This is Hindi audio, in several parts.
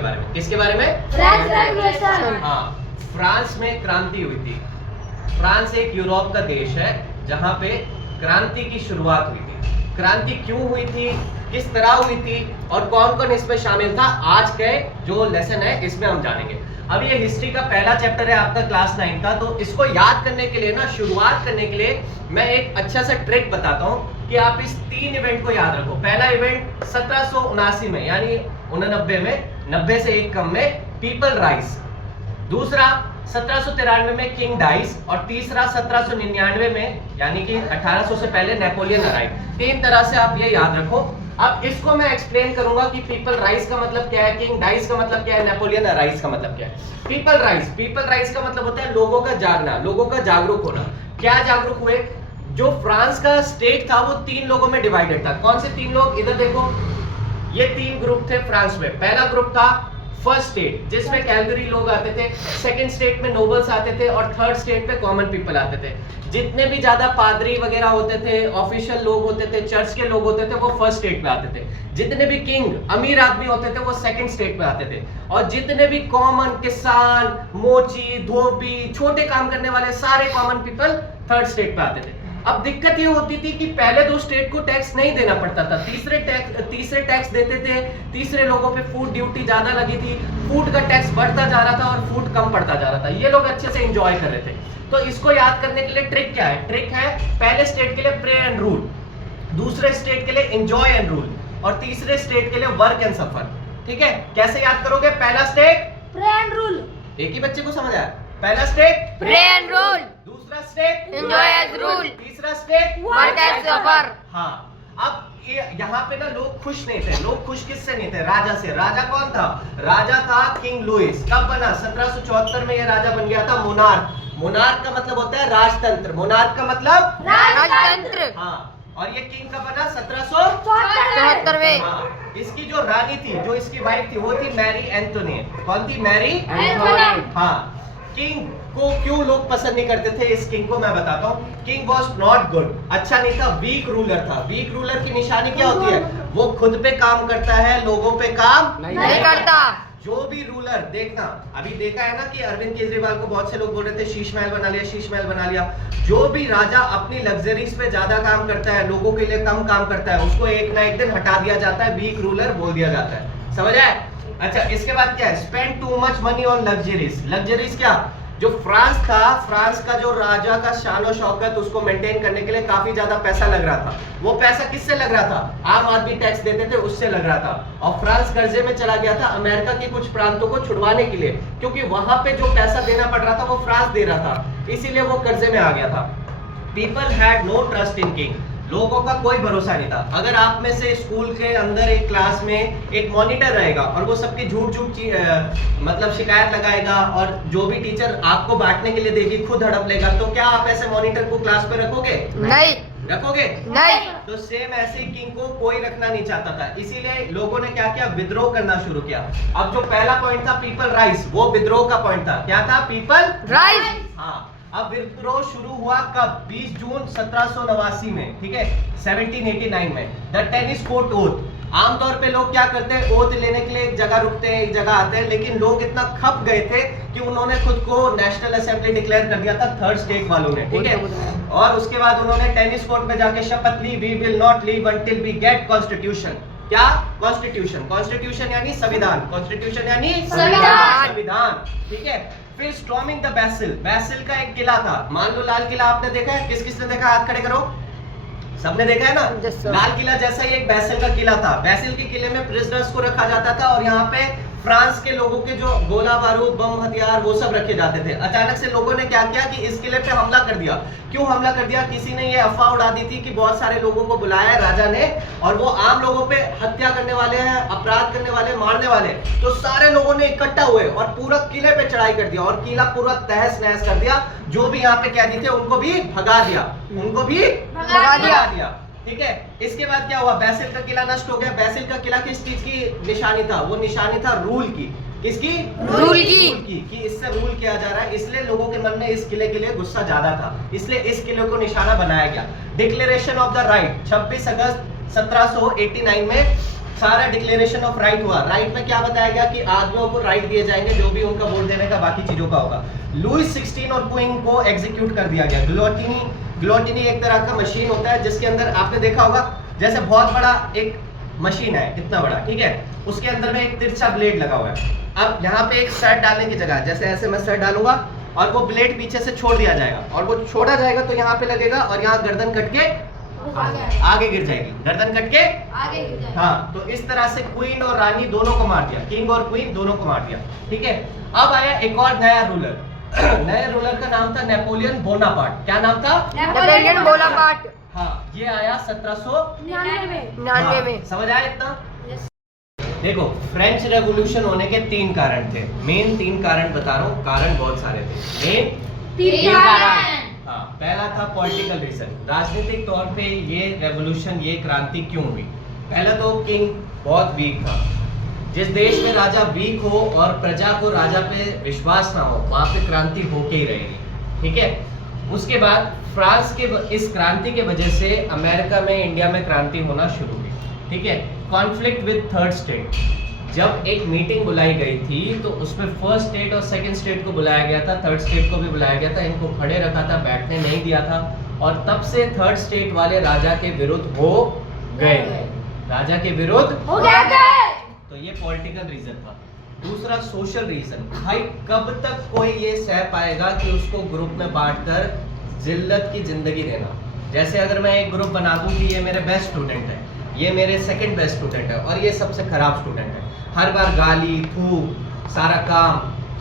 के बारे में। किसके बारे में? French revolution. हाँ, फ्रांस में क्रांति हुई थी। फ्रांस एक यूरोप का देश है जहां पे क्रांति की शुरुआत हुई थी। क्रांति क्यों हुई थी, किस तरह हुई थी और कौन कौन इसमें शामिल था, आज के जो लेसन है इसमें हम जानेंगे। अब ये हिस्ट्री का पहला चैप्टर है आपका क्लास 9 का, तो इसको याद करने के लिए ना, शुरुआत करने के लिए मैं एक अच्छा सा ट्रिक बताता हूँ कि आप इस 3 इवेंट को याद रखो। पहला इवेंट 1779 में, यानी 89 में, 90 से एक कम में पीपल राइज। दूसरा 1793 में किंग डाइस, और तीसरा 1799 में, यानी कि 1800 से पहले नेपोलियन अराइव। 3 तरह से आप ये याद रखो। अब इसको मैं एक्सप्लेन करूंगा कि पीपल राइज का मतलब क्या है, किंग डाइस का मतलब क्या है, नेपोलियन अराइज का मतलब क्या है। पीपल राइज का मतलब होता है लोगों का जागना, लोगों का जागरूक होना। क्या जागरूक हुए? जो फ्रांस का स्टेट था वो 3 लोगों में डिवाइडेड था। कौन से 3 लोग? इधर देखो, ये 3 ग्रुप थे फ्रांस में। पहला ग्रुप था फर्स्ट स्टेट, जिसमें कैलगरी लोग आते थे। सेकंड स्टेट में नोबल्स आते थे, और थर्ड स्टेट में कॉमन पीपल आते थे। जितने भी ज्यादा पादरी वगैरह होते थे, ऑफिशियल लोग होते थे, चर्च के लोग होते थे, वो फर्स्ट स्टेट में आते थे। जितने भी किंग, अमीर आदमी होते थे, वो सेकंड स्टेट में आते थे। और जितने भी कॉमन किसान, मोची, धोबी, छोटे काम करने वाले सारे कॉमन पीपल थर्ड स्टेट पे आते थे। अब दिक्कत ये होती थी कि पहले 2 स्टेट को टैक्स नहीं देना पड़ता था, तीसरे टैक्स देते थे। तीसरे लोगों पे फूड ड्यूटी ज्यादा लगी थी, फूड का टैक्स बढ़ता जा रहा था और फूड कम पड़ता जा रहा था। ये लोग अच्छे से एंजॉय कर रहे थे। तो इसको याद करने के लिए ट्रिक क्या है? ट्रिक है पहले स्टेट के लिए प्रे एंड रूल, दूसरे स्टेट के लिए एंजॉय एंड रूल, और तीसरे स्टेट के लिए वर्क एंड सफर। ठीक है, कैसे याद करोगे? पहला स्टेट प्रे एंड रूल। एक ही बच्चे को समझ आया? पहला स्टेट प्रे एंड रूल, दूसरा स्टेट एंजॉय एज रूल, तीसरा स्टेट वर्क एज सफर। हाँ, अब यहाँ पे ना लोग खुश नहीं थे। लोग खुश किससे नहीं थे? राजा से। राजा कौन था? राजा था किंग लुइस। कब बना? 1774 में ये राजा बन गया था मोनार्क। मोनार्क का मतलब होता है राजतंत्र। मोनार्क का मतलब राजतंत्र। हाँ, और ये किंग का बना 1774 में। हाँ, इसकी जो रानी थी, जो इसकी वाइफ थी, वो थी मैरी एंटोनी। कौन थी? मैरी एंटोनी। हाँ, किंग को क्यों लोग पसंद नहीं करते थे? इस किंग को मैं बताता हूँ। किंग वॉज नॉट गुड, अच्छा नहीं था, वीक रूलर था। वीक रूलर की निशानी क्या होती है? वो खुद पे काम करता है, लोगों पे काम नहीं करता। जो भी रूलर, देखना अभी देखा है ना कि अरविंद केजरीवाल को बहुत से लोग बोल रहे थे शीश महल बना लिया, शीश महल बना लिया। जो भी राजा अपनी लग्जरीज पे ज्यादा काम करता है, लोगों के लिए कम काम करता है, उसको एक ना एक दिन हटा दिया जाता है, वीक रूलर बोल दिया जाता है। समझ आए? अच्छा, इसके बाद क्या है? Spend too much money on luxuries. Luxuries क्या? जो फ्रांस था, फ्रांस का जो राजा का शान और शौकत, उसको मेंटेन करने के लिए काफी ज्यादा पैसा लग रहा था। वो पैसा किससे लग रहा था? आम आदमी टैक्स देते थे, उससे लग रहा था। और फ्रांस कर्जे में चला गया था अमेरिका के कुछ प्रांतों को छुड़वाने के लिए, क्योंकि वहां पे जो पैसा देना पड़ रहा था वो फ्रांस दे रहा था, इसीलिए वो कर्जे में आ गया था। People had no trust in king. लोगों का कोई भरोसा नहीं था। अगर आप में से स्कूल के अंदर एक क्लास में एक मॉनिटर रहेगा और वो सबकी झूठ मतलब शिकायत लगाएगा, और जो भी टीचर आपको बांटने के लिए देगी खुद हड़प लेगा, तो क्या आप ऐसे मॉनिटर को क्लास पे रखोगे? नहीं रखोगे? नहीं। तो सेम ऐसे किंग को कोई रखना नहीं चाहता था, इसीलिए लोगों ने क्या किया? विद्रोह करना शुरू किया। अब जो पहला पॉइंट था पीपल राइज, वो विद्रोह का पॉइंट था। क्या था? People rise. हाँ, अब विद्रोह शुरू हुआ कब? 20 जून 1789 में। ठीक है, 1789 में द टेनिस कोर्ट ओथ। आमतौर पे लोग क्या करते हैं? ओथ लेने के लिए एक जगह रुकते हैं, एक जगह आते हैं, लेकिन लोग इतना खप गए थे कि उन्होंने खुद को नेशनल असेंबली डिक्लेयर कर दिया था, थर्ड स्टेट वालों ने। ठीक है, और उसके बाद उन्होंने टेनिस कोर्ट में जाके शपथ ली, we will not leave until we get constitution. क्या? कॉन्स्टिट्यूशन। कॉन्स्टिट्यूशन यानी संविधान। कॉन्स्टिट्यूशन यानी संविधान। ठीक है, फिर स्टॉर्मिंग द बैसिल। बैसिल का एक किला था, मान लो लाल किला आपने देखा है? किस किसने देखा? हाथ खड़े करो। सबने देखा है ना? लाल किला जैसा ही एक बैसिल का किला था। बैसिल के किले में प्रिजनर्स को रखा जाता था, और यहाँ पे फ्रांस के लोगों के जो गोला बारूद, बम, हथियार, वो सब रखे जाते थे। अचानक से लोगों ने क्या किया कि इस किले पे हमला कर दिया। क्यों हमला कर दिया? किसी ने ये अफवाह उड़ा दी थी कि बहुत सारे लोगों को बुलाया है राजा ने, और वो आम लोगों पे हत्या करने वाले हैं, अपराध करने वाले, मारने वाले। तो सारे लोगों ने इकट्ठा हुए और पूरा किले पे चढ़ाई कर दिया, और किला पूरा तहस नहस कर दिया। जो भी यहाँ पे कैदी थे उनको भी भगा दिया, उनको भी भगा दिया। ठीक है, इसके बाद क्या हुआ? बैसिल का किला नष्ट हो गया। बैसिल का किला किस चीज की निशानी था? वो निशानी था रूल की। किसकी? रूल की। कि इससे रूल किया जा रहा है, इसलिए लोगों के मन में इस किले के लिए गुस्सा ज्यादा था, इसलिए इस किले को निशाना बनाया गया। डिक्लेरेशन ऑफ द राइट 26 अगस्त 1789 में सारा डिक्लेरेशन ऑफ राइट हुआ। राइट में क्या बताया गया कि आदमियों को राइट दिए जाएंगे, जो भी उनका वोट देने का बाकी चीजों का होगा। लुईस 16 और क्वीन को एग्जीक्यूट कर दिया गया। गिलोटिनी एक तरह का मशीन होता है जिसके अंदर आपने देखा होगा जैसे बहुत बड़ा एक मशीन है, इतना बड़ा, ठीक है, उसके अंदर में एक तिरछा ब्लेड लगा हुआ है। अब यहाँ पे एक सर डालने की जगह जैसे ऐसे मैं सर डालूंगा और वो ब्लेड पीछे से छोड़ दिया जाएगा और वो छोड़ा जाएगा तो यहाँ पे लगेगा और यहाँ गर्दन कट के आगे गिर जाएगी, गर्दन कट के आगे गिर जाएगा। हाँ, तो इस तरह से क्वीन और रानी दोनों को मार दिया, किंग और क्वीन दोनों को मार दिया, ठीक है। अब आया एक और नया रूलर। नए रूलर का नाम था नेपोलियन बोनापार्ट। क्या नाम था? Napoleon Bonaparte. हाँ, ये आया 99 में। समझ आया इतना? देखो, फ्रेंच रेवोल्यूशन होने के 3 कारण थे। मेन 3 कारण बता रहा हूँ, कारण बहुत सारे थे। मेन हाँ, पहला था पॉलिटिकल रीजन। राजनीतिक तौर पे ये रेवोल्यूशन, ये क्रांति क्यों हुई? पहला तो किंग बहुत वीक था। जिस देश में राजा वीक हो और प्रजा को राजा पे विश्वास ना हो, वहां पे क्रांति होके ही रहेगी, ठीक है। उसके बाद फ्रांस के इस क्रांति के वजह से अमेरिका में, इंडिया में क्रांति होना शुरू हुई, ठीक है। Conflict with third state. जब एक मीटिंग बुलाई गई थी तो उसमें फर्स्ट स्टेट और सेकंड स्टेट को बुलाया गया था, थर्ड स्टेट को भी बुलाया गया था, इनको खड़े रखा था, बैठने नहीं दिया था, और तब से थर्ड स्टेट वाले राजा के विरुद्ध हो गए, राजा के विरुद्ध हो गए। तो ये पॉलिटिकल रीजन था। दूसरा सोशल रीजन। भाई कब तक कोई ये सह पाएगा कि उसको ग्रुप में बांटकर जिल्लत की जिंदगी देना। जैसे अगर मैं एक ग्रुप बना दूं कि ये मेरे बेस्ट स्टूडेंट है, ये मेरे सेकंड बेस्ट स्टूडेंट है और ये सबसे खराब स्टूडेंट है, हर बार गाली, थूक, सारा काम,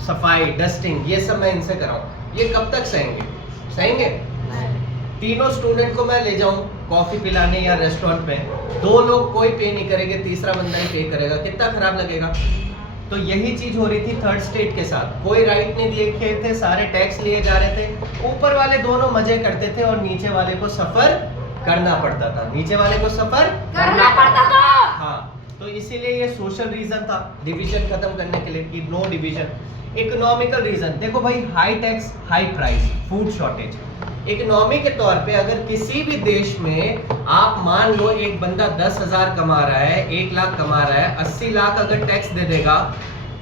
सफाई, डस्टिंग, ये सब मैं इनसे कराऊं, ये कब तक सहेंगे? सहेंगे? तीनों स्टूडेंट को मैं ले जाऊं कॉफी पिलाने या रेस्टोरेंट में, 2 लोग कोई पे नहीं करेंगे, तीसरा बंदा ही पे करेगा, कितना खराब लगेगा। तो यही चीज हो रही थी थर्ड स्टेट के साथ। कोई राइट नहीं दिए थे, सारे टैक्स लिए जा रहे थे, ऊपर वाले दोनों मजे करते थे और नीचे वाले को सफर करना पड़ता था, नीचे वाले को सफर करना पड़ता था। हाँ, तो इसीलिए ये सोशल रीजन था, डिवीजन खत्म करने के लिए कि नो डिवीजन। इकोनॉमिकल रीजन, देखो भाई, high tax, high price, food shortage. Economy के तौर पे अगर किसी भी देश में आप मान लो एक बंदा 10,000 कमा रहा है, 1 लाख कमा रहा है, 80 लाख अगर टैक्स दे देगा,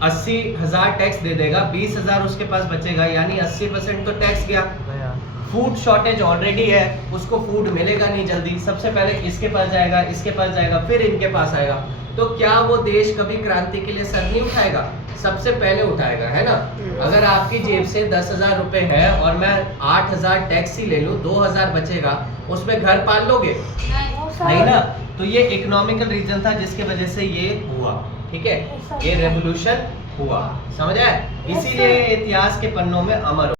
80,000 टैक्स दे देगा, 20,000 उसके पास बचेगा, यानी 80% तो टैक्स गया। फूड शॉर्टेज ऑलरेडी है, उसको फूड मिलेगा नहीं जल्दी, सबसे पहले इसके पास जाएगा, इसके पास जाएगा, फिर इनके पास आएगा। तो क्या वो देश कभी क्रांति के लिए सर नहीं उठाएगा? सबसे पहले उठाएगा, है ना। अगर आपकी जेब से 10,000 रुपए है और मैं 8,000 टैक्स ही ले लूं, 2,000 बचेगा, उसमें घर पाल लोगे? नहीं ना। तो ये इकोनॉमिकल रीजन था जिसके वजह से ये हुआ, ठीक है, ये रेवोल्यूशन हुआ, समझ आए? इसीलिए इतिहास के पन्नों में अमर